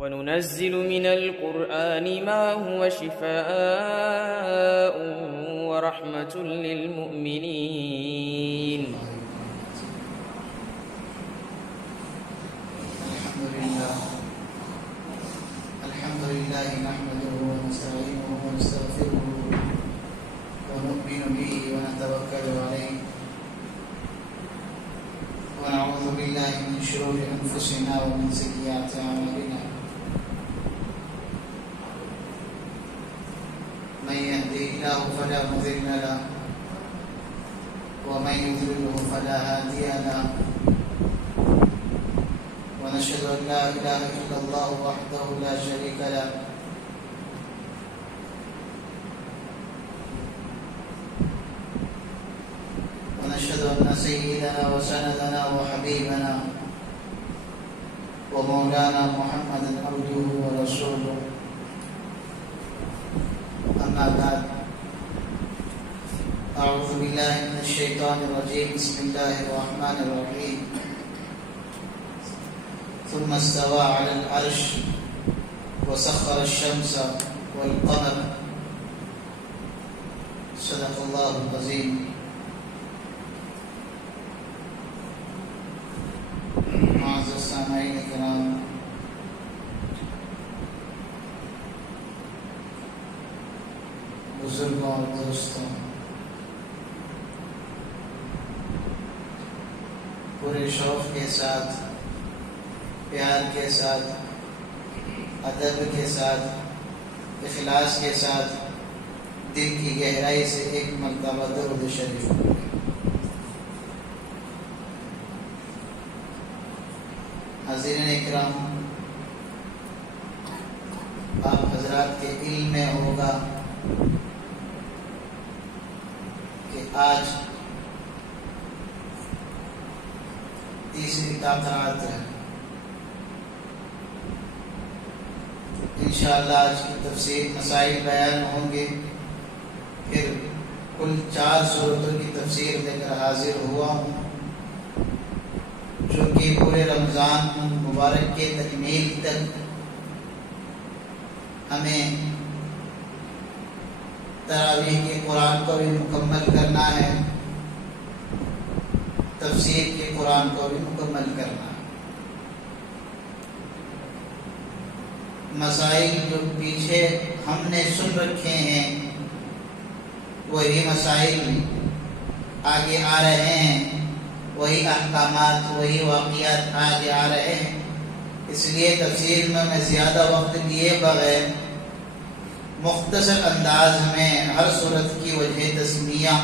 وننزل من القرآن ما هو شفاء ورحمة للمؤمنين. الحمد لله نحمده ونستعينه ونستغفره ونؤمن به ونتوكل عليه ونعوذ بالله من شرور أنفسنا ومن سيئات أعمالنا. من يهده الله فلا مضل له ومن يضلله فلا هادي له ونشهد أن لا إله إلا الله وحده لا شريك له ونشهد أن سيدنا وسندنا وحبيبنا ومولانا محمدا عبده ورسوله. أما بعد، أعوذ بالله من الشيطان الرجيم. بسم الله الرحمن الرحيم. ثم استوى على العرش وسخر الشمس والقمر. صدق الله العظيم. معزز سامعین کرام، بزرگوں اور دوستوں، پورے شوق کے ساتھ، پیار کے ساتھ، ادب کے ساتھ، اخلاص کے ساتھ، دل کی گہرائی سے ایک مرتبہ درود شریف. حاضرین اکرام، آپ حضرات کے علم میں ہوگا کہ آج تیسری تقرات ہے. انشاءاللہ آج کی تفسیر مسائل بیان ہوں گے، پھر کل 4 سورتوں کی تفسیر لے کر حاضر ہوا ہوں، جو کہ پورے رمضان مبارک کے تکمیل تک ہمیں تراویح کے قرآن کو بھی مکمل کرنا ہے، تفسیر کے قرآن کو بھی مکمل کرنا ہے. مسائل جو پیچھے ہم نے سن رکھے ہیں وہی مسائل آگے آ رہے ہیں، وہی احکامات، وہی واقعات آگے آ رہے ہیں. اس لیے تفسیر میں زیادہ وقت لیے بغیر مختصر انداز میں ہر صورت کی وجہ تسمیہ،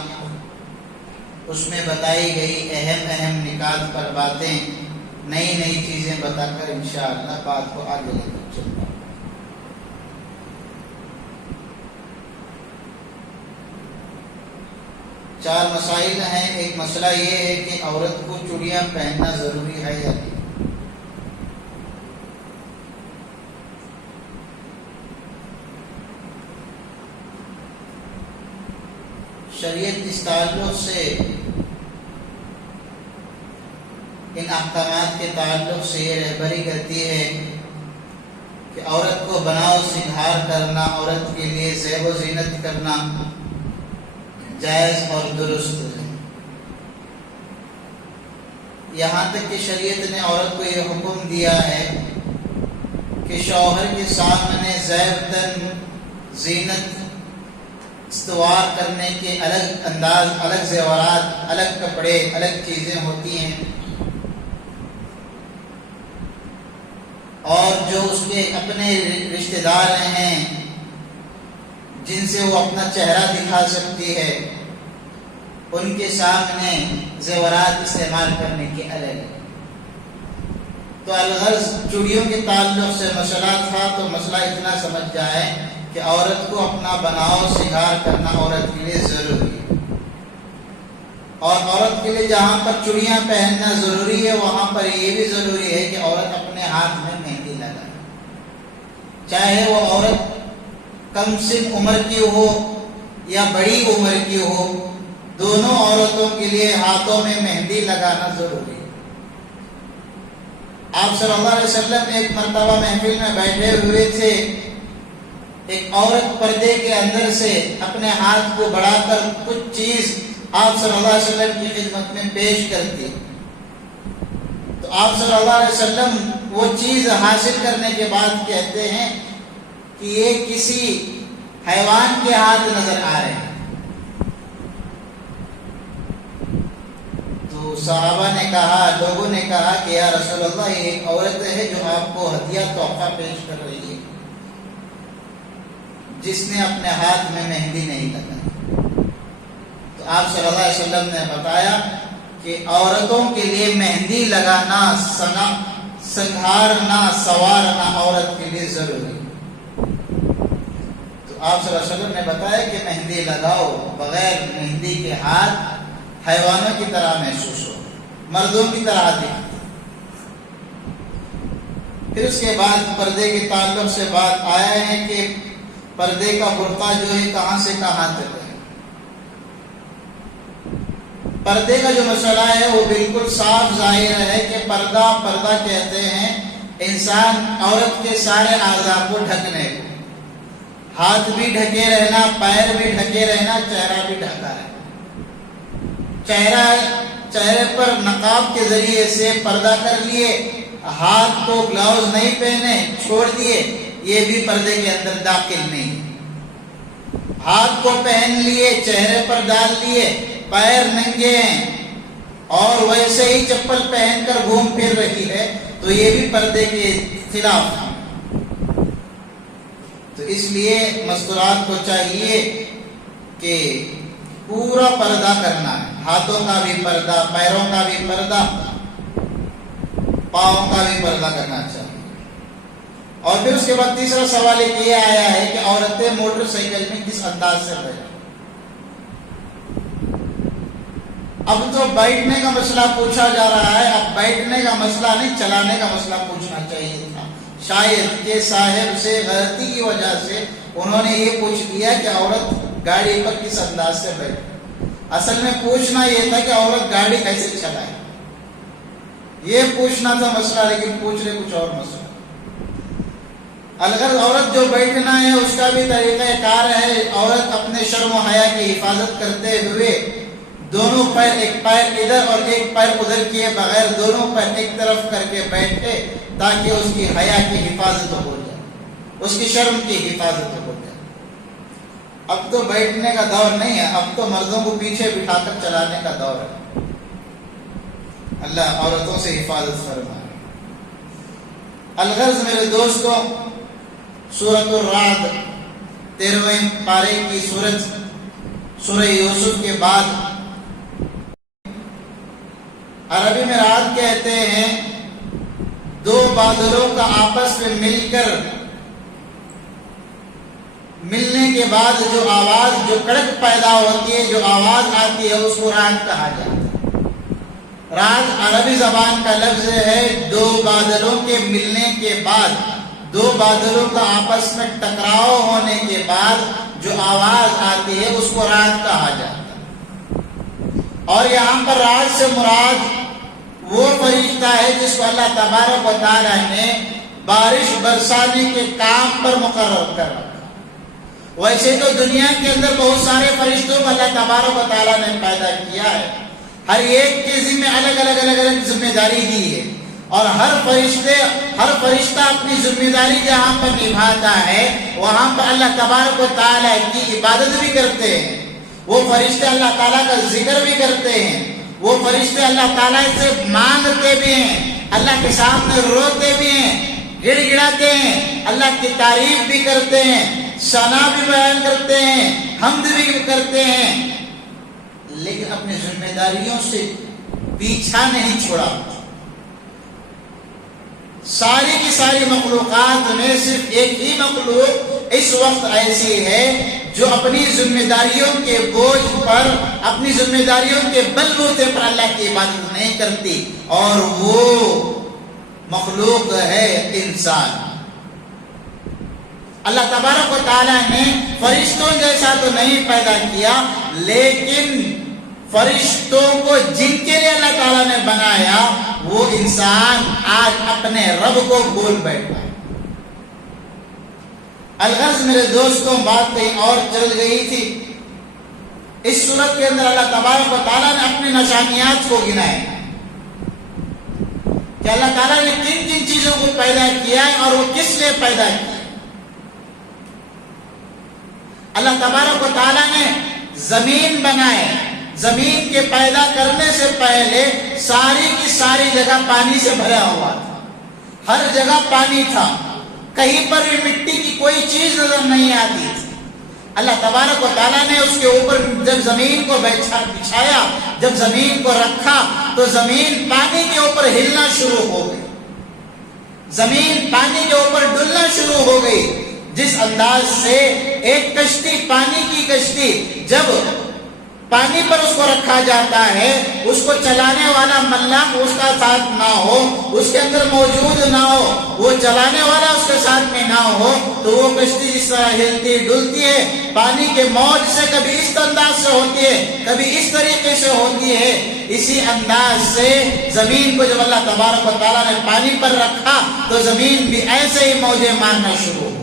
اس میں بتائی گئی اہم نکات پر باتیں، نئی چیزیں بتا کر انشاءاللہ بات کو آگے لے کر چلتا ہوں. چار مسائل ہیں. ایک مسئلہ یہ ہے کہ عورت کو چوڑیاں پہننا ضروری ہے یا نہیں. شریعت اس تعلق سے، ان احکامات کے تعلق سے یہ رہبری کرتی ہے کہ عورت کو بناؤ سنگھار کرنا، عورت کے لیے زیب و زینت کرنا جائز اور درست ہے. یہاں تک کہ شریعت نے عورت کو یہ حکم دیا ہے کہ شوہر کے سامنے زیب تن زینت استوار کرنے کے الگ انداز، الگ زیورات، الگ کپڑے، الگ چیزیں ہوتی ہیں، اور جو اس کے اپنے رشتہ دار ہیں جن سے وہ اپنا چہرہ دکھا سکتی ہے، ان کے سامنے زیورات استعمال کرنے کے الگ. تو الغرض چوڑیوں کے تعلق سے مسئلہ تھا، تو مسئلہ اتنا سمجھ جائے کہ عورت کو اپنا بناؤ سنگھار کرنا عورت کے لیے ضروری ہے. اور عورت کے لیے جہاں پر چوڑیاں پہننا ضروری ہے، وہاں پر یہ بھی ضروری ہے کہ عورت اپنے ہاتھ میں مہندی لگائے. چاہے وہ عورت کم سن عمر کی ہو یا بڑی عمر کی ہو، دونوں عورتوں کے لیے ہاتھوں میں مہندی لگانا ضروری ہے. آپ صلی اللہ علیہ وسلم ایک مرتبہ محفل میں بیٹھے ہوئے تھے، ایک عورت پردے کے اندر سے اپنے ہاتھ کو بڑھا کر کچھ چیز آپ صلی اللہ علیہ وسلم کی خدمت میں پیش کرتی، تو آپ صلی اللہ علیہ وسلم وہ چیز حاصل کرنے کے بعد کہتے ہیں کہ یہ کسی حیوان کے ہاتھ نظر آ رہے ہیں۔ تو صحابہ نے کہا، لوگوں نے کہا کہ یا رسول اللہ، یہ ایک عورت ہے جو آپ کو ہدیہ تحفہ پیش کر رہی ہے، جس نے اپنے ہاتھ میں مہندی نہیں لگائی۔ تو آپ صلی اللہ علیہ وسلم نے بتایا کہ عورتوں کے لیے مہندی لگانا، سنگھارنا، سوارنا عورت کے لیے ضروری۔ تو آپ صلی اللہ علیہ وسلم نے بتایا کہ مہندی لگاؤ، بغیر مہندی کے ہاتھ حیوانوں کی طرح محسوس ہو، مردوں کی طرح دکھتے۔ پھر اس کے بعد پردے کے تعلق سے بات آیا ہے کہ پردے کا برقع جو ہے کہاں سے کہاں تک ہے۔ پردے کا جو مسئلہ ہے وہ بالکل صاف ظاہر ہے کہ پردہ کہتے ہیں انسان عورت کے سارے اعضاء کو ڈھکنے کو، ہاتھ بھی ڈھکے رہنا، پیر بھی ڈھکے رہنا، چہرہ بھی ڈھکا رہنا۔ چہرے پر نقاب کے ذریعے سے پردہ کر لیے، ہاتھ کو گلاؤز نہیں پہنے چھوڑ دیے، یہ بھی پردے کے اندر داخل نہیں۔ ہاتھ کو پہن لیے، چہرے پر ڈال لیے، پیر ننگے ہیں اور ویسے ہی چپل پہن کر گھوم پھر رہی ہے، تو یہ بھی پردے کے خلاف ہے۔ تو اس لیے مستورات کو چاہیے کہ پورا پردہ کرنا ہے، ہاتھوں کا بھی پردہ، پیروں کا بھی پردہ، پاؤں کا بھی پردہ کرنا چاہیے۔ اور پھر اس کے بعد تیسرا سوال یہ آیا ہے کہ عورتیں موٹر سائیکل میں کس انداز سے بیٹھیں۔ اب تو بیٹھنے کا مسئلہ پوچھا جا رہا ہے، اب بیٹھنے کا مسئلہ نہیں، چلانے کا مسئلہ پوچھنا چاہیے تھا۔ شاید کہ صاحب سے غلطی کی وجہ سے انہوں نے یہ پوچھ لیا کہ عورت گاڑی پر کس انداز سے بیٹھے۔ اصل میں پوچھنا یہ تھا کہ عورت گاڑی کیسے چلائے، یہ پوچھنا تھا مسئلہ، لیکن پوچھ رہے کچھ اور مسئلہ۔ الغرض عورت جو بیٹھنا ہے اس کا بھی طریقہ کار ہے۔ عورت اپنے شرم و حیا کی حفاظت کرتے ہوئے دونوں پیر، ایک پیر ادھر اور ایک پیر ادھر کیے بغیر دونوں پیر ایک طرف کر کے بیٹھے، تاکہ اس کی حیا کی حفاظت ہو جائے، اس کی شرم کی حفاظت ہو جائے۔ اب تو بیٹھنے کا دور نہیں ہے، اب تو مردوں کو پیچھے بٹھا کر چلانے کا دور ہے۔ اللہ عورتوں سے حفاظت فرمائے۔ الغرض میرے دوستوں، سورۃ الرعد 13ویں پارے کی سورہ یوسف کے بعد عربی میں رعد کہتے ہیں دو بادلوں کا آپس میں ملنے کے بعد جو آواز، جو کڑک پیدا ہوتی ہے، جو آواز آتی ہے، اس کو رعد کہا جاتا ہے۔ رعد عربی زبان کا لفظ ہے، دو بادلوں کے ملنے کے بعد، دو بادلوں کا آپس میں ٹکراؤ ہونے کے بعد جو آواز آتی ہے اس کو رعد کہا جاتا ہے۔ اور یہاں پر رعد سے مراد وہ فرشتہ ہے جس کو اللہ تبارک و تعالیٰ نے بارش برسانے کے کام پر مقرر کر رکھا۔ ویسے تو دنیا کے اندر بہت سارے فرشتوں کو اللہ تبارک و تعالیٰ نے پیدا کیا ہے، ہر ایک کے ذمہ الگ ذمہ داری دی ہے، اور ہر فرشتہ اپنی ذمہ داری جہاں پر نبھاتا ہے وہاں پر اللہ تبارک و تعالیٰ کی عبادت بھی کرتے ہیں۔ وہ فرشتے اللہ تعالیٰ کا ذکر بھی کرتے ہیں، وہ فرشتے اللہ تعالیٰ سے مانگتے بھی ہیں، اللہ کے سامنے روتے بھی ہیں، گڑ گڑاتے ہیں، اللہ کی تعریف بھی کرتے ہیں، ثنا بھی بیان کرتے ہیں، حمد بھی کرتے ہیں، لیکن اپنی ذمہ داریوں سے پیچھا نہیں چھوڑا۔ ساری کی ساری مخلوقات میں صرف ایک ہی مخلوق اس وقت ایسی ہے جو اپنی ذمہ داریوں کے بوجھ پر، اپنی ذمہ داریوں کے بل بوتے پر اللہ کی عبادت نہیں کرتی، اور وہ مخلوق ہے انسان۔ اللہ تبارک و تعالیٰ نے فرشتوں جیسا تو نہیں پیدا کیا، لیکن فرشتوں کو جن کے لیے اللہ تعالیٰ نے بنایا وہ انسان آج اپنے رب کو بھول بیٹھا۔ الغرض میرے دوستوں، بات کہیں اور چل گئی تھی۔ اس صورت کے اندر اللہ تبارک و تعالیٰ نے اپنی نشانیات کو گنایا کہ اللہ تعالیٰ نے کن کن چیزوں کو پیدا کیا ہے اور وہ کس لیے پیدا کیا۔ اللہ تبارک و تعالیٰ نے زمین بنائے، زمین کے پیدا کرنے سے پہلے ساری کی ساری جگہ پانی سے بھرا ہوا تھا، ہر جگہ پانی تھا، کہیں پر بھی مٹی کی کوئی چیز نظر نہیں آتی تھی۔ اللہ تبارک و تعالیٰ نے اس کے اوپر جب زمین کو بچھایا، جب زمین کو رکھا تو زمین پانی کے اوپر ہلنا شروع ہو گئی، زمین پانی کے اوپر ڈلنا شروع ہو گئی۔ جس انداز سے ایک کشتی، پانی کی کشتی، جب پانی پر اس کو رکھا جاتا ہے، اس کو چلانے والا ملاح اس کا ساتھ نہ ہو، اس کے اندر موجود نہ ہو، وہ چلانے والا اس کے ساتھ میں نہ ہو، تو وہ کشتی جس طرح ہلتی ڈلتی ہے، پانی کے موج سے کبھی اس انداز سے ہوتی ہے، کبھی اس طریقے سے ہوتی ہے، اسی انداز سے زمین کو جب اللہ تبارک و تعالیٰ نے پانی پر رکھا تو زمین بھی ایسے ہی موجیں مارنا شروع ہو۔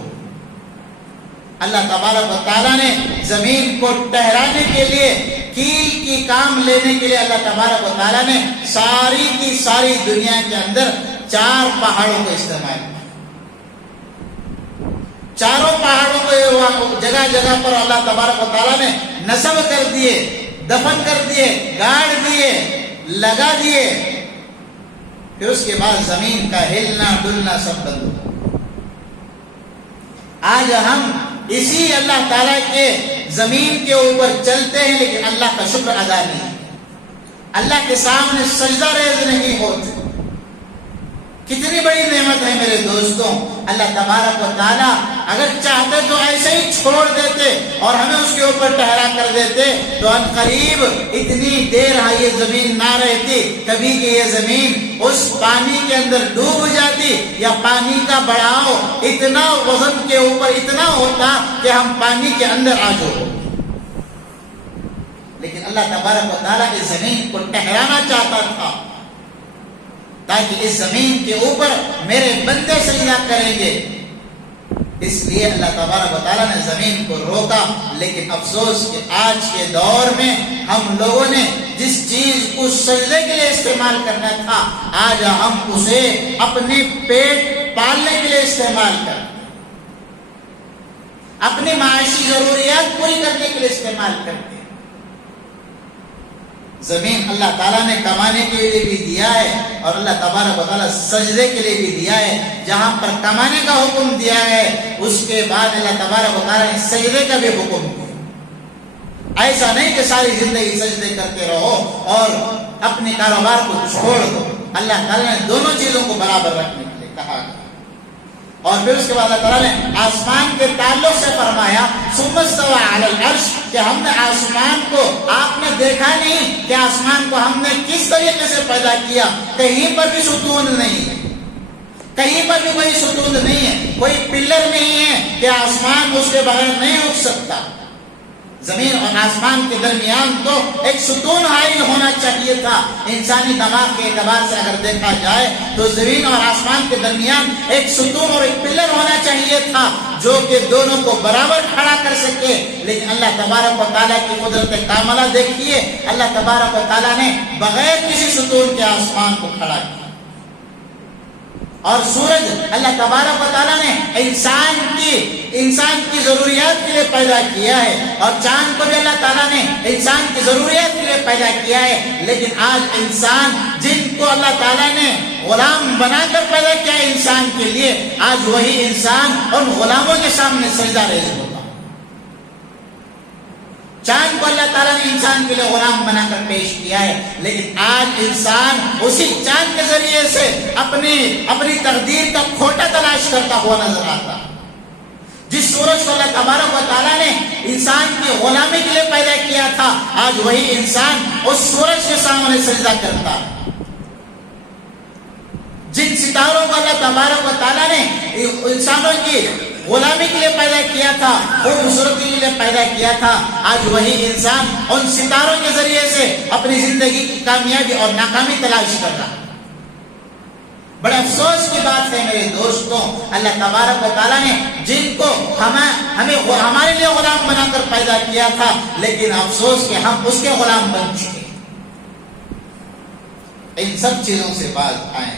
اللہ تبارک و تعالیٰ نے زمین کو ٹھہرانے کے لیے، کیل کی کام لینے کے لیے اللہ تبارک و تعالیٰ نے ساری کی ساری دنیا کے اندر 4 پہاڑوں کو استعمال کیا۔ چاروں پہاڑوں کو جگہ جگہ پر اللہ تبارک و تعالیٰ نے نصب کر دیے، دفن کر دیے، گاڑ دیے، لگا دیے۔ پھر اس کے بعد زمین کا ہلنا ڈلنا سب بند ہو۔ آج ہم اسی اللہ تعالیٰ کے زمین کے اوپر چلتے ہیں، لیکن اللہ کا شکر ادا نہیں، اللہ کے سامنے سجدہ ریز نہیں ہوتے۔ کتنی بڑی نعمت ہے میرے دوستوں۔ اللہ تبارک و تعالیٰ اگر چاہتے تو ایسے ہی چھوڑ دیتے اور ہمیں اس کے اوپر ٹھہرا کر دیتے تو ان قریب اتنی دیر یہ زمین نہ رہتی، کبھی کہ یہ زمین اس پانی کے اندر ڈوب جاتی، یا پانی کا بڑھاؤ اتنا وزن کے اوپر اتنا ہوتا کہ ہم پانی کے اندر آ جاؤ۔ لیکن اللہ تبارک و تعالیٰ اس زمین کو ٹھہرانا چاہتا تھا تاکہ اس زمین کے اوپر میرے بندے سجدہ کریں گے، اس لیے اللہ تبارک و تعالیٰ نے زمین کو روکا۔ لیکن افسوس کہ آج کے دور میں ہم لوگوں نے جس چیز کو سجدے کے لیے استعمال کرنا تھا، آج ہم اسے اپنے پیٹ پالنے کے لیے استعمال کریں، اپنی معاشی ضروریات پوری کرنے کے لیے استعمال کرتے ہیں۔ زمین اللہ تعالیٰ نے کمانے کے لیے بھی دیا ہے اور اللہ تبارک و تعالیٰ سجدے کے لیے بھی دیا ہے۔ جہاں پر کمانے کا حکم دیا ہے، اس کے بعد اللہ تبارک و تعالیٰ نے سجدے کا بھی حکم دیا۔ ایسا نہیں کہ ساری زندگی سجدے کرتے رہو اور اپنے کاروبار کو چھوڑ دو۔ اللہ تعالیٰ نے دونوں چیزوں کو برابر رکھنے کے لیے کہا۔ اور پھر اس کے بعد اللہ تعالیٰ نے آسمان کے تعلق سے فرمایا ثم استوى علی العرش، کہ ہم نے آسمان کو، آپ نے دیکھا نہیں کہ آسمان کو ہم نے کس طریقے سے پیدا کیا؟ کہیں پر بھی ستون نہیں ہے، کہیں پر بھی کوئی ستون نہیں ہے، کوئی پلر نہیں ہے کہ آسمان اس کے بغیر نہیں اٹھ سکتا۔ زمین اور آسمان کے درمیان تو ایک ستون حائل ہونا چاہیے تھا۔ انسانی دماغ کے اعتبار سے اگر دیکھا جائے تو زمین اور آسمان کے درمیان ایک ستون اور ایک پلر ہونا چاہیے تھا جو کہ دونوں کو برابر کھڑا کر سکے۔ لیکن اللہ تبارک و تعالیٰ کی قدرت کاملہ دیکھیے، اللہ تبارک و تعالیٰ نے بغیر کسی ستون کے آسمان کو کھڑا کیا۔ اور سورج اللہ تبارک و تعالیٰ نے انسان کی ضروریات کے لیے پیدا کیا ہے، اور چاند کو بھی اللہ تعالیٰ نے انسان کی ضروریات کے لیے پیدا کیا ہے۔ لیکن آج انسان جن کو اللہ تعالیٰ نے غلام بنا کر پیدا کیا ہے انسان کے لیے، آج وہی انسان ان غلاموں کے سامنے سجدہ ریز ہوتا۔ چاند کو اللہ تعالیٰ نے انسان کے لیے غلام بنا کر پیش کیا ہے، لیکن آج انسان اسی چاند کے ذریعے سے اپنی تقدیر کا کھوٹا تلاش کرتا ہوا نظر آتا۔ جس سورج کو اللہ تبارک و تعالیٰ نے انسان کی غلامی کے لیے پیدا کیا تھا، آج وہی انسان اس سورج کے سامنے سجدہ کرتا۔ جن ستاروں کو اللہ تبارک و تعالیٰ نے انسانوں کی غلامی کے لیے پیدا کیا تھا، خوبصورتی کے لیے پیدا کیا تھا، آج وہی انسان ان ستاروں کے ذریعے سے اپنی زندگی کی کامیابی اور ناکامی تلاش کر رہا۔ بڑے افسوس کی بات ہے میرے دوستوں، اللہ تبارک و تعالیٰ نے جن کو ہمیں ہمارے لیے غلام بنا کر پیدا کیا تھا، لیکن افسوس کہ ہم اس کے غلام بن چکے۔ ان سب چیزوں سے بات آئے،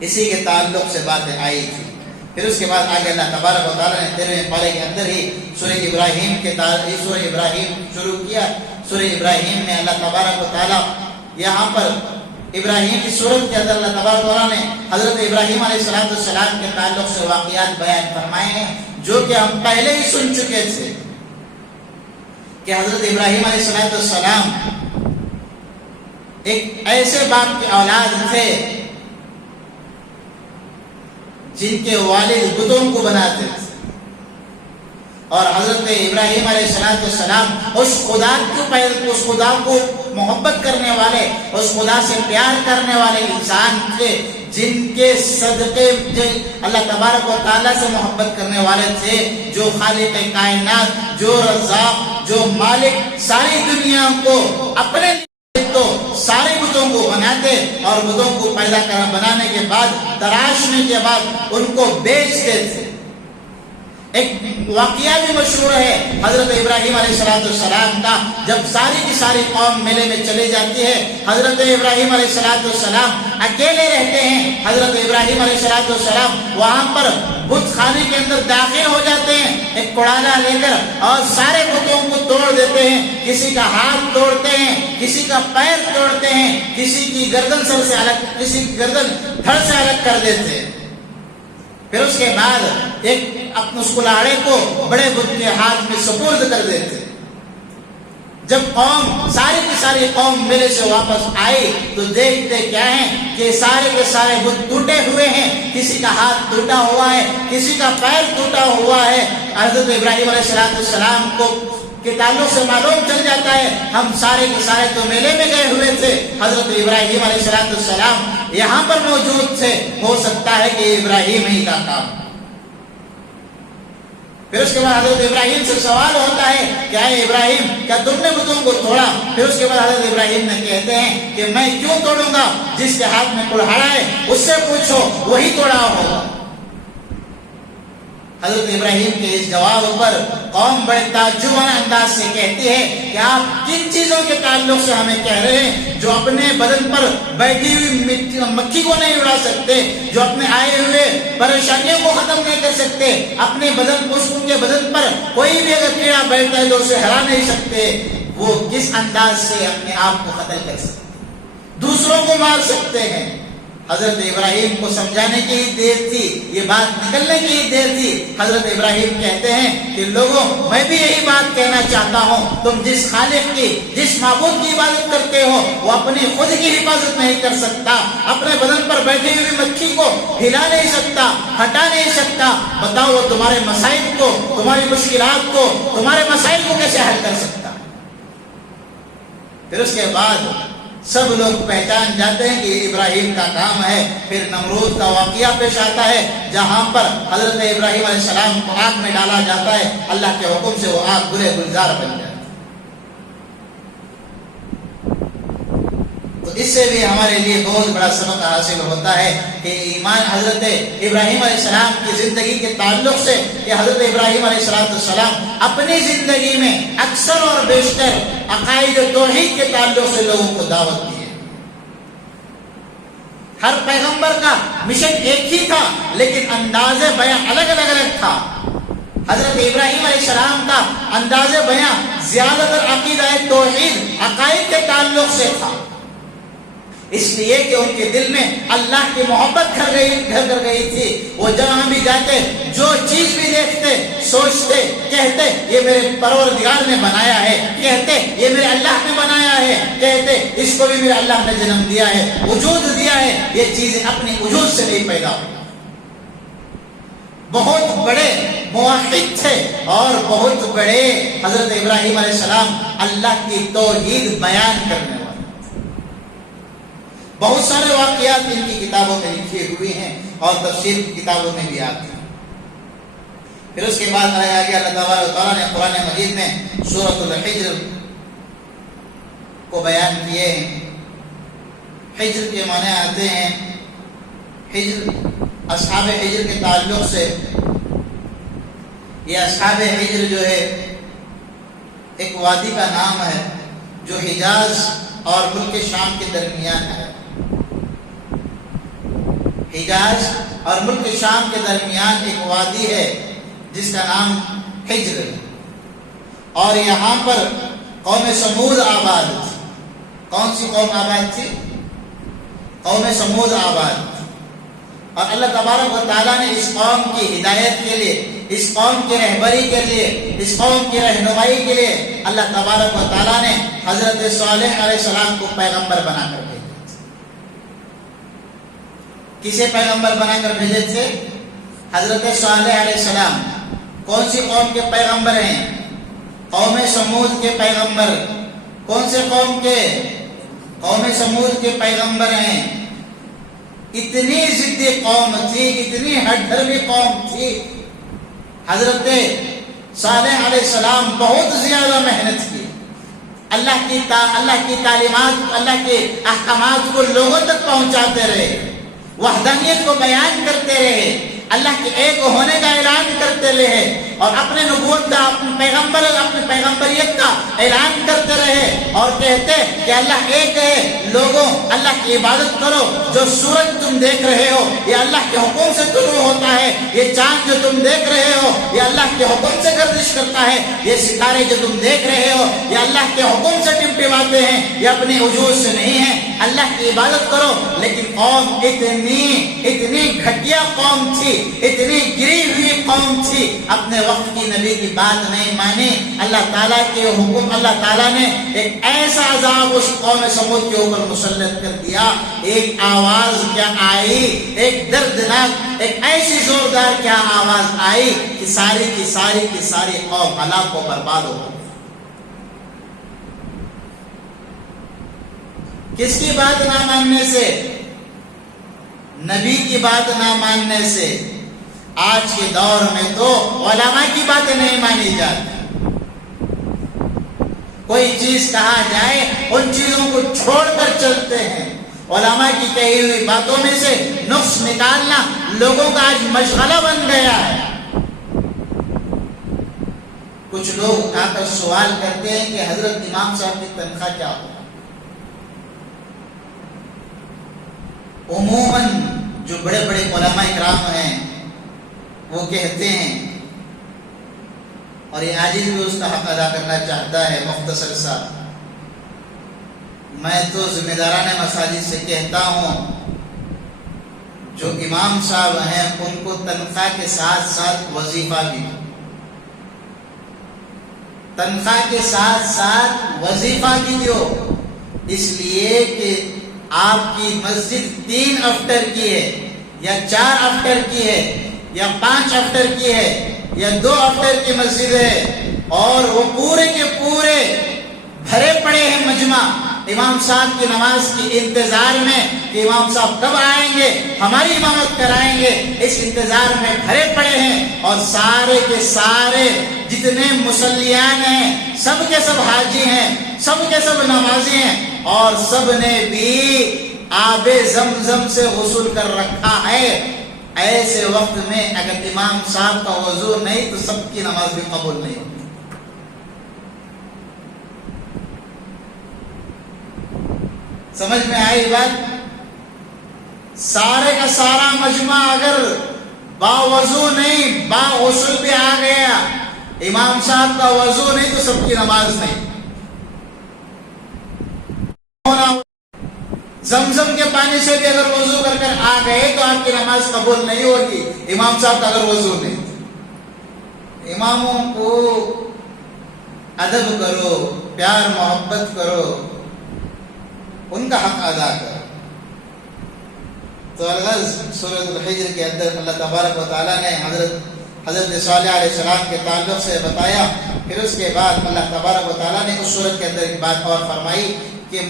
اسی کے تعلق سے باتیں آئی تھی۔ پھر اس کے بعد آگے اللہ تبارک و تعالیٰ نے 13ویں پارے کے اندر ہی سورہ ابراہیم شروع کیا۔ سورہ ابراہیم میں اللہ تبارک و تعالیٰ یہاں پر ابراہیم کی صورت کے اندر اللہ تبارک و تعالیٰ نے حضرت ابراہیم علیہ السلام کے تعلق سے واقعات بیان فرمائے ہیں، جو کہ ہم پہلے ہی سن چکے تھے کہ حضرت ابراہیم علیہ السلام ایک ایسے باپ کے اولاد تھے جن کے والد بتوں کو بناتے تھے، اور حضرت ابراہیم علیہ السلام اس خدا کو محبت کرنے والے، اس خدا سے پیار کرنے والے انسان تھے، جن کے صدقے اللہ تبارک و تعالیٰ سے محبت کرنے والے تھے، جو خالق کائنات، جو رزاق، جو مالک ساری دنیا کو اپنے تو سارے بتوں کو بناتے، اور بتوں کو بنانے کے بعد، تراشنے کے بعد ان کو بیچتے تھے۔ ایک واقعہ بھی مشہور ہے حضرت ابراہیم علیہ السلام کا، جب ساری کی ساری قوم میلے میں چلی جاتی ہے، حضرت ابراہیم علیہ السلام اکیلے رہتے ہیں۔ حضرت ابراہیم علیہ السلام وہاں پر بت خانے کے اندر داخل ہو جاتے ہیں ایک کڑالا لے کر، اور سارے بتوں کو توڑ دیتے ہیں، کسی کا ہاتھ توڑتے ہیں، کسی کا پیر توڑتے ہیں، کسی کی گردن سر سے الگ، کسی کی گردن دھڑ سے الگ کر دیتے ہیں۔ پھر اس کے بعد ایک اپنے اس کلاڑے کو بڑے بت کے ہاتھ میں سپرد کر دیتے۔ جب ساری کی ساری قوم میلے سے واپس آئی تو دیکھتے کیا ہیں کہ سارے کے سارے بت ٹوٹے ہوئے ہیں، کسی کا ہاتھ ٹوٹا ہوا ہے، کسی کا پیر ٹوٹا ہوا ہے۔ حضرت ابراہیم علیہ السلام کو کے تعلق سے معلوم چل جاتا ہے، ہم سارے کے سارے تو میلے میں گئے ہوئے تھے، حضرت ابراہیم علیہ السلام یہاں پر موجود تھے، ہو سکتا ہے کہ ابراہیم ہی کا کام۔ پھر اس کے بعد حضرت ابراہیم سے سوال ہوتا ہے کہ اے ابراہیم، کیا تم نے بتوں کو توڑا؟ پھر اس کے بعد حضرت ابراہیم نے کہتے ہیں کہ میں کیوں توڑوں گا، جس کے ہاتھ میں کلہاڑا ہے اس سے پوچھو، وہی توڑا ہوگا۔ حضرت ابراہیم کے اس جواب پر قوم بڑے تعجبانہ انداز سے کہتی ہے کہ آپ کن چیزوں کے تعلق سے ہمیں کہہ رہے ہیں، جو اپنے بدن پر بیٹھی ہوئی مکھی کو نہیں اڑا سکتے، جو اپنے آئے ہوئے پریشانیوں کو ختم نہیں کر سکتے، اپنے بدن ان کے بدن پر کوئی بھی اگر کیڑا بیٹھتا ہے تو اسے ہرا نہیں سکتے، وہ کس انداز سے اپنے آپ کو قتل کر سکتے، دوسروں کو مار سکتے ہیں۔ حضرت ابراہیم کو سمجھانے کی ہی دیر تھی، یہ بات نکلنے کی ہی دیر تھی۔ حضرت ابراہیم کہتے ہیں کہ لوگوں، میں بھی یہی بات کہنا چاہتا ہوں، تم جس خالق کی، جس معبود کی عبادت کرتے ہو، وہ اپنی خود کی حفاظت نہیں کر سکتا، اپنے بدن پر بیٹھی ہوئی مکھی کو ہلا نہیں سکتا، ہٹا نہیں سکتا، بتاؤ وہ تمہارے مسائل کو، تمہاری مشکلات کو، تمہارے مسائل کو کیسے حل کر سکتا؟ پھر اس کے بعد سب لوگ پہچان جاتے ہیں کہ ابراہیم کا کام ہے۔ پھر نمرود کا واقعہ پیش آتا ہے، جہاں پر حضرت ابراہیم علیہ السلام کو آگ میں ڈالا جاتا ہے، اللہ کے حکم سے وہ آگ گلے گلزار بن جاتی ہے۔ تو اس سے بھی ہمارے لیے بہت بڑا سبق حاصل ہوتا ہے کہ ایمان حضرت ابراہیم علیہ السلام کی زندگی کے تعلق سے، کہ حضرت ابراہیم علیہ السلام اپنی زندگی میں اکثر اور بیشتر عقائد توحید کے تعلق سے لوگوں کو دعوت دی ہے۔ ہر پیغمبر کا مشن ایک ہی تھا، لیکن انداز بیاں الگ الگ تھا۔ حضرت ابراہیم علیہ السلام کا انداز بیاں زیادہ تر عقیدہ توحید، عقائد کے تعلق سے تھا، اس لیے کہ ان کے دل میں اللہ کی محبت گھر کر گئی تھی۔ وہ جہاں بھی جاتے، جو چیز بھی دیکھتے، سوچتے، کہتے یہ میرے پروردگار نے بنایا ہے، کہتے یہ میرے اللہ نے بنایا ہے، کہتے اس کو بھی میرے اللہ نے جنم دیا ہے، وجود دیا ہے، یہ چیزیں اپنی وجود سے نہیں پیدا ہوئی۔ بہت بڑے موحد تھے اور بہت بڑے حضرت ابراہیم علیہ السلام اللہ کی توحید بیان کرنے والے۔ بہت سارے واقعات ان کی کتابوں میں لکھے ہوئے ہیں اور تفسیر کی کتابوں میں بھی آتے ہیں۔ پھر اس کے بعد آیا گیا اللہ تعالیٰ نے قرآن مجید میں سورۃ الحجر کو بیان کیے ہیں۔ حجر کے معنی آتے ہیں ہجر، اصحاب ہجر کے تعلق سے، یہ اصحاب ہجر جو ہے ایک وادی کا نام ہے جو حجاز اور ملک شام کے درمیان ہے۔ حجاز اور ملک شام کے درمیان ایک وادی ہے جس کا نام ہجر ہے، اور یہاں پر قوم سمود آباد تھی۔ کون سی قوم آباد تھی؟ قوم سمود آباد تھی۔ اور اللہ تبارک و تعالیٰ نے اس قوم کی ہدایت کے لیے، اس قوم کی رہبری کے لیے، اس قوم کی رہنمائی کے لیے اللہ تبارک و تعالیٰ نے حضرت صالح علیہ السلام کو پیغمبر بنا کر بھیجا۔ کسے پیغمبر بنا کر بھیجے تھے؟ حضرت صالح علیہ السلام۔ کون سی قوم کے پیغمبر ہیں؟ قوم سمود کے پیغمبر۔ کون سے قوم کے؟ قوم سمود کے پیغمبر ہیں۔ اتنی ضدی قوم تھی، اتنی ہٹ دھرمی قوم تھی، حضرت صالح علیہ السلام بہت زیادہ محنت کی، اللہ کی تعلیمات، اللہ کے احکامات کو لوگوں تک پہنچاتے رہے، وحدانیت کو بیان کرتے رہے، اللہ کے ایک ہونے کا اعلان کرتے رہے، اور اپنے نبوت کا، اپنے پیغمبریت کا اعلان کرتے رہے، اور کہتے کہ اللہ ایک ہے، لوگوں اللہ کی عبادت کرو۔ جو سورج تم دیکھ رہے ہو یہ اللہ کے حکم سے طلوع ہوتا ہے، یہ چاند جو تم دیکھ رہے ہو یہ اللہ کے حکم سے گردش کرتا ہے، یہ ستارے جو تم دیکھ رہے ہو یہ اللہ کے حکم سے ٹمٹماتے ہیں، یہ اپنے وجود سے نہیں ہیں، اللہ کی عبادت کرو۔ لیکن قوم اتنی گھٹیا قوم تھی، اتنی گری ہوئی قوم تھی، اپنے وقت کی نبی کی بات نہیں مانی۔ اللہ تعالیٰ کے حکم، اللہ تعالیٰ نے ایک ایسا عذاب اس قوم سمود کے اوپر مسلط کر دیا، ایک آواز کیا آئی، ایک دردناک، ایک ایسی زوردار کیا آواز آئی کہ ساری کی ساری قوم ہلاک و برباد ہو گئی۔ کس کی بات نہ ماننے سے؟ نبی کی بات نہ ماننے سے۔ آج کے دور میں تو علماء کی باتیں نہیں مانی جاتی، کوئی چیز کہا جائے ان چیزوں کو چھوڑ کر چلتے ہیں۔ علماء کی کہی ہوئی باتوں میں سے نقص نکالنا لوگوں کا آج مشغلہ بن گیا ہے۔ کچھ لوگ آ کر سوال کرتے ہیں کہ حضرت امام صاحب کی تنخواہ کیا ہو؟ عموماً جو بڑے بڑے علماء اکرام ہیں وہ کہتے ہیں، اور یہ عاجز بھی اس کا حق ادا کرنا چاہتا ہے، مختصر سا، میں تو ذمہ داران مساجد سے کہتا ہوں جو امام صاحب ہیں ان کو تنخواہ کے ساتھ ساتھ وظیفہ بھی دو، تنخواہ کے ساتھ ساتھ وظیفہ بھی دو، اس لیے کہ آپ کی مسجد 3 افتر کی ہے یا 4 افتر کی ہے یا 5 افتر کی ہے یا 2 افتر کی مسجد ہے، اور وہ پورے کے پورے بھرے پڑے ہیں مجمع امام صاحب کی نماز کی انتظار میں کہ امام صاحب کب آئیں گے، ہماری امامت کرائیں گے، اس انتظار میں بھرے پڑے ہیں، اور سارے کے سارے جتنے مصلیان ہیں سب کے سب حاجی ہیں، سب کے سب نمازی ہیں، اور سب نے بھی آب زمزم سے غسل کر رکھا ہے۔ ایسے وقت میں اگر امام صاحب کا وضو نہیں تو سب کی نماز بھی قبول نہیں ہوگی۔ سمجھ میں آئی بات؟ سارے کا سارا مجمع اگر باوضو نہیں باغسل بھی آ گیا، امام صاحب کا وضو نہیں تو سب کی نماز نہیں۔ زمزم کے پانی سے بھی اگر وضو کر کر آ گئے تو آپ کی نماز قبول نہیں ہوگی، امام صاحب کا اگر وضو نہیں۔ اماموں کو ادب کرو، پیار محبت کرو، ان کا حق ادا کرو۔ تو الغرض سورۃ الحجر کے اندر اللہ تبارک و تعالیٰ نے حضرت صالح علیہ السلام کے تعلق سے بتایا، پھر اس کے بعد اللہ تبارک و تعالیٰ نے اس سورت کے اندر ایک بات اور فرمائی کہ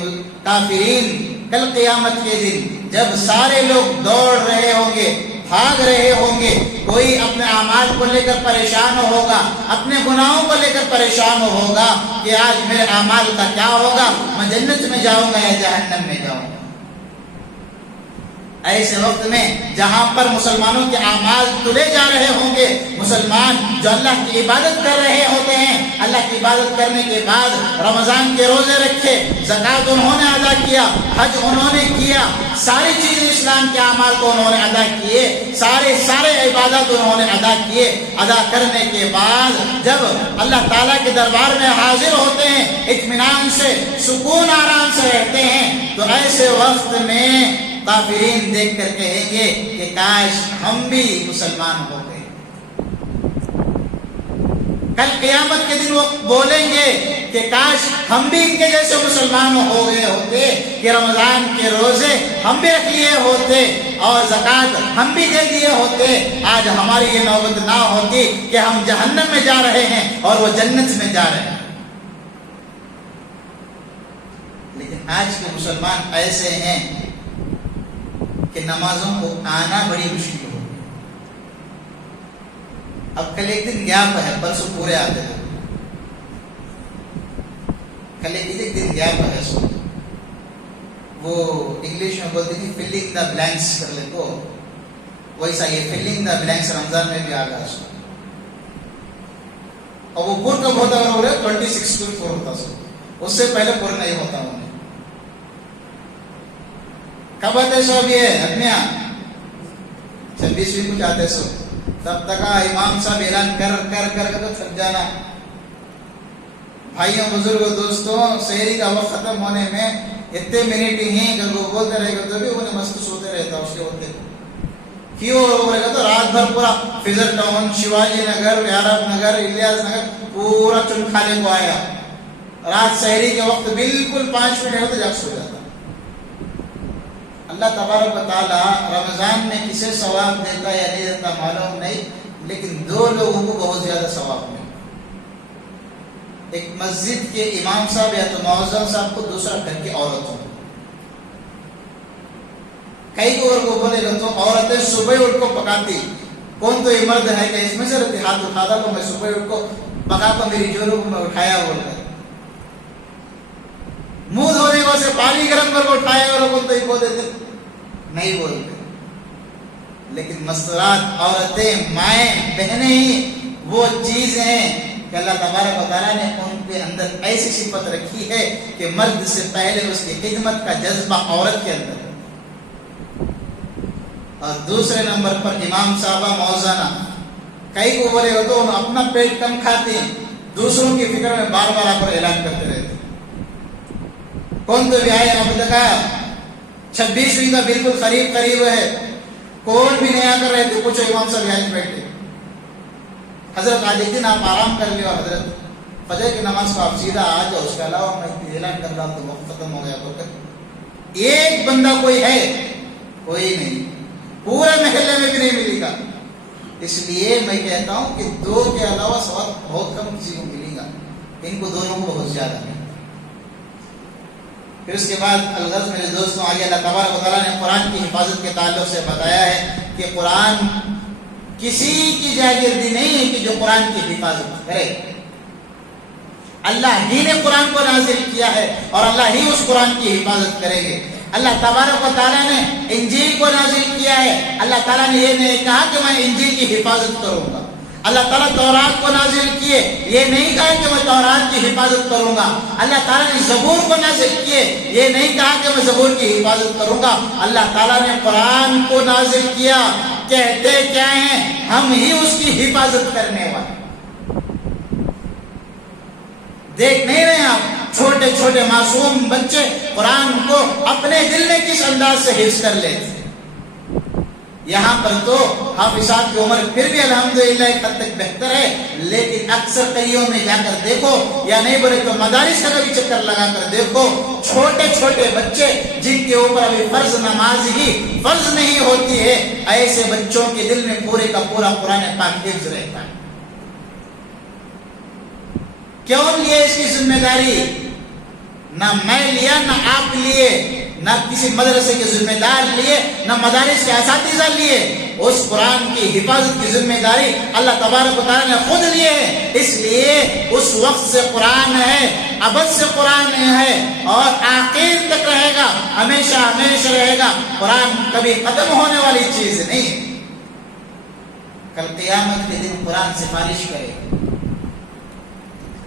کافرین کل قیامت کے دن جب سارے لوگ دوڑ رہے ہوں گے، بھاگ رہے ہوں گے، کوئی اپنے اعمال کو لے کر پریشان ہوگا، اپنے گناہوں کو لے کر پریشان ہوگا کہ آج میرے اعمال کا کیا ہوگا، میں جنت میں جاؤں گا یا جہنم میں جاؤں گا۔ ایسے وقت میں جہاں پر مسلمانوں کے اعمال تلے جا رہے ہوں گے، مسلمان جو اللہ کی عبادت کر رہے ہوتے ہیں، اللہ کی عبادت کرنے کے بعد رمضان کے روزے رکھے، زکوٰۃ انہوں نے ادا کیا، حج انہوں نے کیا، ساری چیزیں اسلام کے اعمال کو انہوں نے ادا کیے، سارے عبادت انہوں نے ادا کیے، ادا کرنے کے بعد جب اللہ تعالیٰ کے دربار میں حاضر ہوتے ہیں، اطمینان سے، سکون آرام سے رہتے ہیں، تو ایسے وقت میں کافرین دیکھ کر کہیں گے کہ کاش ہم بھی مسلمان ہو گئے۔ کل قیامت کے دن وہ بولیں گے کہ کاش ہم بھی ان کے جیسے مسلمان ہو گئے ہوتے، کہ رمضان کے روزے ہم بھی رکھ لیے ہوتے اور زکوٰۃ ہم بھی دے دیے ہوتے، آج ہماری یہ نوبت نہ ہوتی کہ ہم جہنم میں جا رہے ہیں اور وہ جنت میں جا رہے ہیں۔ لیکن آج کے مسلمان ایسے ہیں کہ نمازوں کو آنا بڑی مشکل ہو گئی۔ اب کل ایک دن گیپ ہے، پرسوں پورے آتے تھے، کل ایک دن گیپ ہے، سو وہ انگلش میں بولتے تھے فلنگ دا بلینکس کر لے، تو ویسا یہ فلنگ دا بلینکس رمضان میں بھی آ گیا سو، اور وہ پور کب ہوتا ہے؟ 26 کو ہوتا سو، اس سے پہلے پور نہیں ہوتا انہیں۔ کب آتے سو؟ اب یہ ادمیاں 26ویں کچھ آتے سو، تب تک امام صاحب اعلان کر کر کر کر تھک جانا۔ بھائیوں، بزرگوں، دوستوں، سحری کا وقت ختم ہونے میں اتنے منٹ ہی کہ وہ بولتے رہے گا تو بھی انہیں مست سوتے رہتا اس کے ہوتے کیوں رہے گا، تو رات بھر پورا فیضر ٹاؤن، شیواجی نگر، یارب نگر، الیاس نگر پورا چن کھانے کو آیا۔ رات سحری کے وقت بالکل 5 منٹ ہوتے جاگ سو جاتا۔ اللہ تبارک و تعالیٰ رمضان میں کسے ثواب دیتا یا نہیں دیتا معلوم نہیں، لیکن 2 لوگوں کو بہت زیادہ ثواب ملتا۔ ایک مسجد کے امام صاحب یا تو مؤذن صاحب کو، دوسرا گھر کی عورتوں کو۔ کئی کو بولے گا تو عورتیں صبح اٹھ کو پکاتی، کون تو یہ مرد ہے کہ اس میں سے رہتی، ہاتھ اٹھاتا تو میں صبح اٹھ کو پکاتا، میری جوڑوں کو میں اٹھایا بول کر، منہ دھونے کو سے پانی گرم کر کو اٹھایا اور بولتے ہی بولتے تھے نہیں بولتے۔ لیکن مستورات عورتیں، مائیں، بہنیں ہی وہ چیز ہیں کہ اللہ تبارک و تعالیٰ نے ان کے اندر ایسی صفت رکھی ہے کہ مرد سے پہلے اس کی خدمت کا جذبہ عورت کے اندر ہے۔ اور دوسرے نمبر پر امام صاحبہ موزانہ، کئی کو بولے گا تو اپنا پیٹ کم کھاتے ہیں، دوسروں کی فکر میں بار بار آپ اعلان کرتے رہتے۔ کون تو بھی آئے اب تک آیا 26ویں کا بالکل قریب ہے، کون بھی نہیں آ کر رہے تھے، کچھ امام صاحب یہاں بیٹھے، حضرت آج ایک دن آپ آرام کر لیا، حضرت فجر کی نماز کو آپ سیدھا آ جاؤ، اس کے علاوہ میں اعلان کر رہا تو وقت ختم ہو گیا۔ تو ایک بندہ کوئی ہے؟ کوئی نہیں، پورے محلے میں بھی نہیں ملے گا۔ اس لیے میں کہتا ہوں کہ 2 کے علاوہ ثواب بہت کم کسی کو ملے گا، ان کو دونوں کو بہت زیادہ ہے۔ پھر اس کے بعد الغرض میرے دوستوں، آگے اللہ تبارک و تعالیٰ نے قرآن کی حفاظت کے تعلق سے بتایا ہے کہ قرآن کسی کی جاگیردی نہیں ہے کہ جو قرآن کی حفاظت کرے۔ اللہ ہی نے قرآن کو نازل کیا ہے اور اللہ ہی اس قرآن کی حفاظت کریں گے۔ اللہ تبارک و تعالیٰ نے انجیل کو نازل کیا ہے، اللہ تعالیٰ نے یہ نہیں کہا کہ میں انجیل کی حفاظت کروں گا۔ اللہ تعالیٰ تورات کو نازل کیے، یہ نہیں کہا کہ میں تورات کی حفاظت کروں گا۔ اللہ تعالیٰ نے زبور کو نازل کیے، یہ نہیں کہا کہ میں زبور کی حفاظت کروں گا۔ اللہ تعالیٰ نے قرآن کو نازل کیا، کہتے کیا ہیں؟ ہم ہی اس کی حفاظت کرنے والے۔ دیکھ نہیں رہے آپ چھوٹے چھوٹے معصوم بچے قرآن کو اپنے دل میں کس انداز سے حفظ کر لیتے۔ یہاں پر تو حافظات کی عمر پھر بھی الحمدللہ ایک حد تک بہتر ہے، لیکن اکثر کئیوں میں جا کر دیکھو، یا نہیں بولے تو مدارس کا کبھی چکر لگا کر دیکھو، چھوٹے چھوٹے بچے جن کے اوپر ابھی فرض نماز ہی فرض نہیں ہوتی ہے، ایسے بچوں کے دل میں پورے کا پورا قرآن پاک حفظ رہتا ہے۔ کیوں لیے اس کی ذمہ داری؟ نہ میں لیا نہ آپ لیے، نہ کسی مدرسے کے ذمہ دار لیے، نہ مدارس کے اساتذہ لیے. اس قرآن کی حفاظت کی ذمہ داری اللہ تبارک و تعالیٰ نے خود لیے ہے. اس لیے اس وقت سے قرآن ہے، ابد سے قرآن ہے اور آخر تک رہے گا، ہمیشہ ہمیشہ رہے گا. قرآن کبھی ختم ہونے والی چیز نہیں. کل قیامت کے دن قرآن سفارش کرے گا،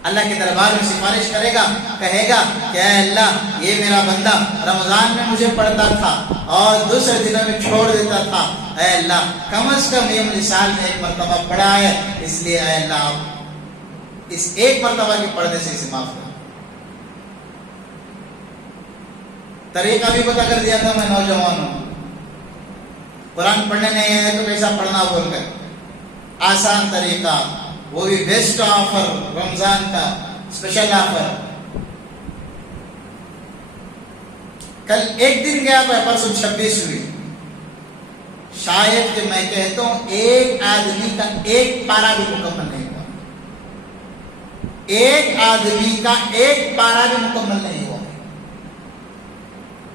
اللہ کے دربار میں سفارش کرے گا، کہے گا کہ اے اللہ، یہ میرا بندہ رمضان میں مجھے پڑھتا تھا اور دوسرے دنوں میں چھوڑ دیتا تھا. اے اللہ، کم از کم یہ مجھے سال میں ایک مرتبہ پڑھا ہے، اس لیے اے اللہ آپ اس ایک مرتبہ کے پڑھنے سے اسے معاف کر. طریقہ بھی پتہ کر دیا تھا میں نوجوان ہوں، قرآن پڑھنے نہیں ہے تو کیسا پڑھنا بول کر. آسان طریقہ، وہ بھی بیسٹ آفر، رمضان کا اسپیشل آفر. کل ایک دن گیا، پرسوں 26 ہوئی. شاید کہ میں کہتا ہوں ایک آدمی کا ایک پارا بھی مکمل نہیں ہوا، ایک آدمی کا ایک پارا بھی مکمل نہیں ہوا.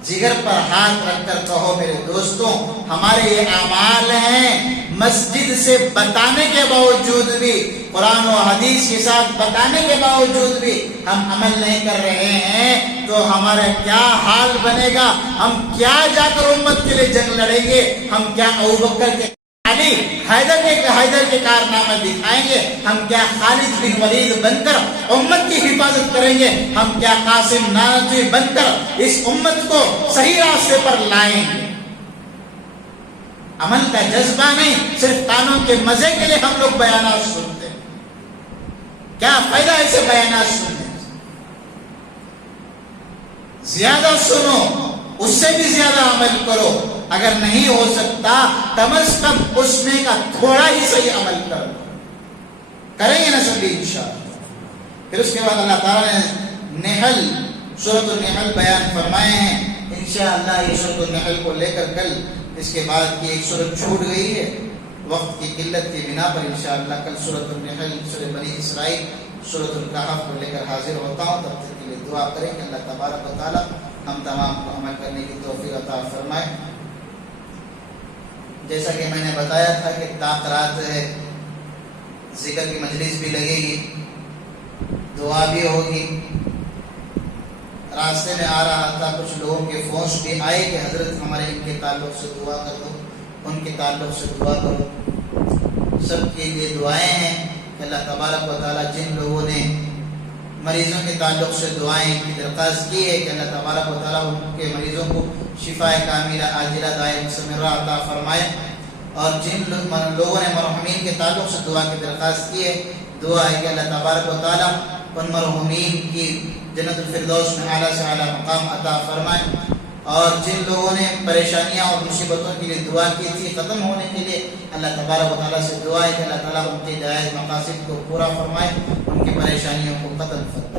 جگر پر ہاتھ رکھ کر کہو میرے دوستوں، ہمارے یہ اعمال ہیں، مسجد سے بتانے کے باوجود بھی، قرآن و حدیث کے ساتھ بتانے کے باوجود بھی ہم عمل نہیں کر رہے ہیں تو ہمارا کیا حال بنے گا؟ ہم کیا جا کر امت کے لیے جنگ لڑیں گے؟ ہم کیا ابوبکر کے علی حیدر کے کارنامے دکھائیں گے؟ ہم کیا خالد بن ولید بن کر امت کی حفاظت کریں گے؟ ہم کیا قاسم نانوتوی بن کر اس امت کو صحیح راستے پر لائیں گے؟ عمل کا جذبہ نہیں، صرف کانوں کے مزے کے لیے ہم لوگ بیانات سنتے ہیں. کیا فائدہ ایسے بیانات سننے؟ زیادہ سنو، اس سے بھی زیادہ عمل کرو. اگر نہیں ہو سکتا کم از کم اس میں کا تھوڑا ہی صحیح عمل کرو. کریں گے نا سبھی انشاءاللہ. پھر اس کے بعد اللہ تعالیٰ نے نحل، سورۃ النحل بیان فرمائے ہیں. انشاءاللہ یہ سورۃ النحل کو لے کر کل اس کے بعد کی ایک سورت چھوٹ گئی ہے وقت کی قلت کی بنا پر. انشاءاللہ کل سورۃ النحل، سورۃ بنی اسرائیل، سورۃ الکہف کو لے کر حاضر ہوتا ہوں. تب تک کے لیے دعا کریں کہ اللہ تبارک و تعالیٰ ہم تمام کو عمل کرنے کی توفیق عطا فرمائے. جیسا کہ میں نے بتایا تھا کہ تاخرات ہے، ذکر کی مجلس بھی لگے گی، دعا بھی ہوگی. راستے میں آ رہا تھا، کچھ لوگوں کے فونس بھی آئے کہ حضرت ہمارے ان کے تعلق سے دعا کر دو، ان کے تعلق سے دعا کرو. سب کے لیے دعائیں ہیں کہ اللہ تبارک و تعالیٰ جن لوگوں نے مریضوں کے تعلق سے دعائیں کی درخواست کی ہے کہ اللہ تبارک و تعالیٰ ان کے مریضوں کو شفا کاملہ عاجلہ دائم مستمرہ عطا فرمائے. اور جن لوگوں نے مرحومین کے تعلق سے دعا کی درخواست کی ہے، دعا ہے کہ اللہ تبارک و تعالیٰ ان مرحومین کی جنت الفردوس میں اعلیٰ سے اعلیٰ مقام عطا فرمائے. اور جن لوگوں نے پریشانیاں اور مصیبتوں کے لیے دعا کی تھی ختم ہونے کے لیے، اللہ تبارک و تعالیٰ سے دعا ہے کہ اللہ تعالیٰ ان کے جائز مقاصد کو پورا فرمائے، ان کی پریشانیوں کو ختم فرمائے.